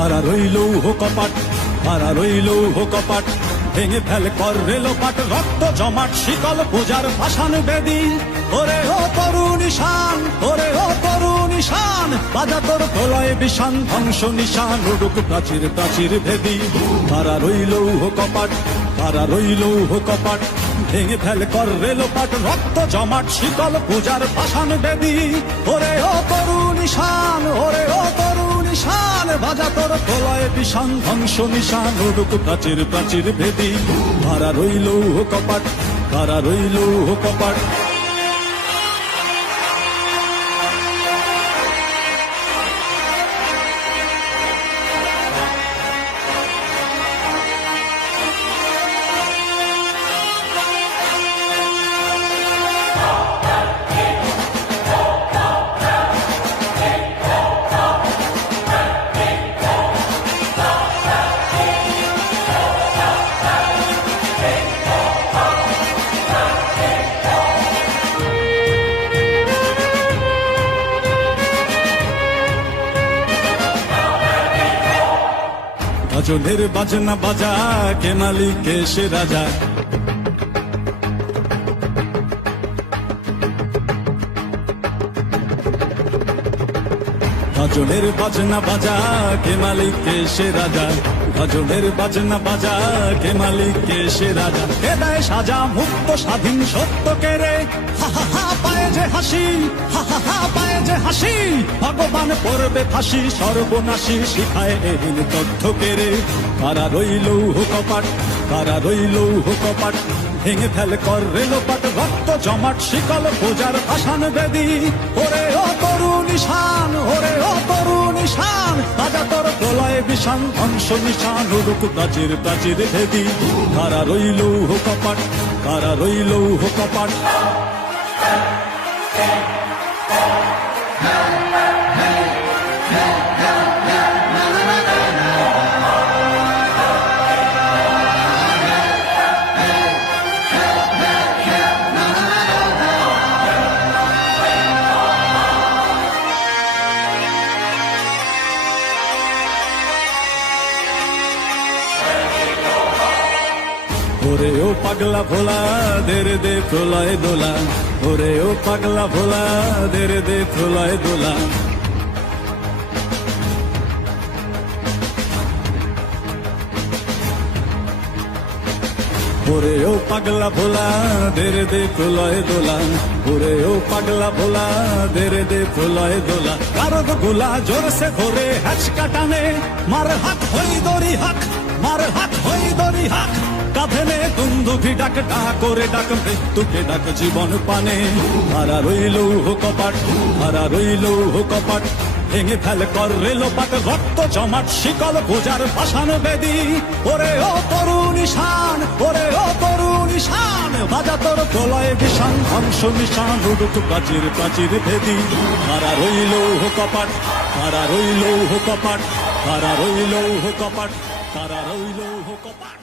খাড়া রইল কপাট, খাড়া রইল কপাট, ভেঙে ফেল কর রেলোপাট, রক্ত জমাট শিকল পূজার পাষাণ বেদী। ওরে ও তরুণ ঈশান, ওরে ও তরুণ ঈশান, বাজা তোর প্রলয় বিষান, ধ্বংস নিশান উড়ুক প্রাচীর প্রাচীর ভেদী। খাড়া রইল কপাট, খাড়া রইল কপাট, ভেঙে ফেল কর রেলোপাট, রক্ত জমাট শিকল পূজার পাষাণ বেদী। ওরে ও তরুণ ঈশান, ওরে ও তরুণ ঈশান, বাজা তোর প্রলয় বিষান, ধ্বংস নিশান উড়ুক প্রাচীর প্রাচীর ভেদী। খাড়া রইল কপাট, খাড়া রইল কপাট। গাজনের বাজনা বাজা, কে মালিক কে সে রাজা। গাজনের বাজনা বাজা, কে মালিক কে সে রাজা। গাজনের বাজনা বাজা, কে মালিক কে সে রাজা। কে দেয় সাজা মুক্ত স্বাধীন সত্য কে রে, হা হা হা পায়ে যে হাসি, হা হা হা পায়ে যে হাসি। ভগবান পড়বে ফাঁসি সর্বনাশী, শিখায় এহীন তথ্য কে রে। কারা রইল কপাট, কারা রইল কপাট, ভেঙে ফেল কর রেলোপাট, রক্ত জমাট শিকল পূজার পাষাণ বেদী। ওরে ও তরুণ ঈশান, ওরে ও তরুণ ঈশান, বাজা তোর প্রলয় বিষান, ধ্বংস নিশান উড়ুক প্রাচীর প্রাচীর ভেদী। কারা রইল কপাট, কারা রইল কপাট। ওরে ও পাগলা ভোলা, দেরে দে প্রলয় দোলা। ওরে ও পাগলা ভোলা, দেরে দে প্রলয় দোলা। ওরে ও পাগলা ভোলা, দেরে দে প্রলয় দোলা। ওরে ও পাগলা ভোলা, দেরে দে প্রলয় দোলা। কারো গোলা জোরসে ধরে হ্যাচকা টানে, মার হাত হই দড়ি হাক, মার হাত হই দড়ি হাক। কাঁধে নে দুন্দুভি ডাক, ডাক করে ডাক মৃত্যুকে ডাক জীবন পানে। হারা রইল কপাট, হারা রইল কপাট, ভেঙে ফেল কর রেলোপাট, রক্ত জমাট শিকল পূজার পাষাণ বেদী। ওরে ও তরুণ ঈশান, ওরে ও তরুণ ঈশান, বাজা তোর প্রলয় বিষান, ধ্বংস নিশান উড়ুক প্রাচীর প্রাচীর ভেদী। হারা রইল কপাট, হারা রইল কপাট, হারা রইল কপাট, হারা রইল কপাট।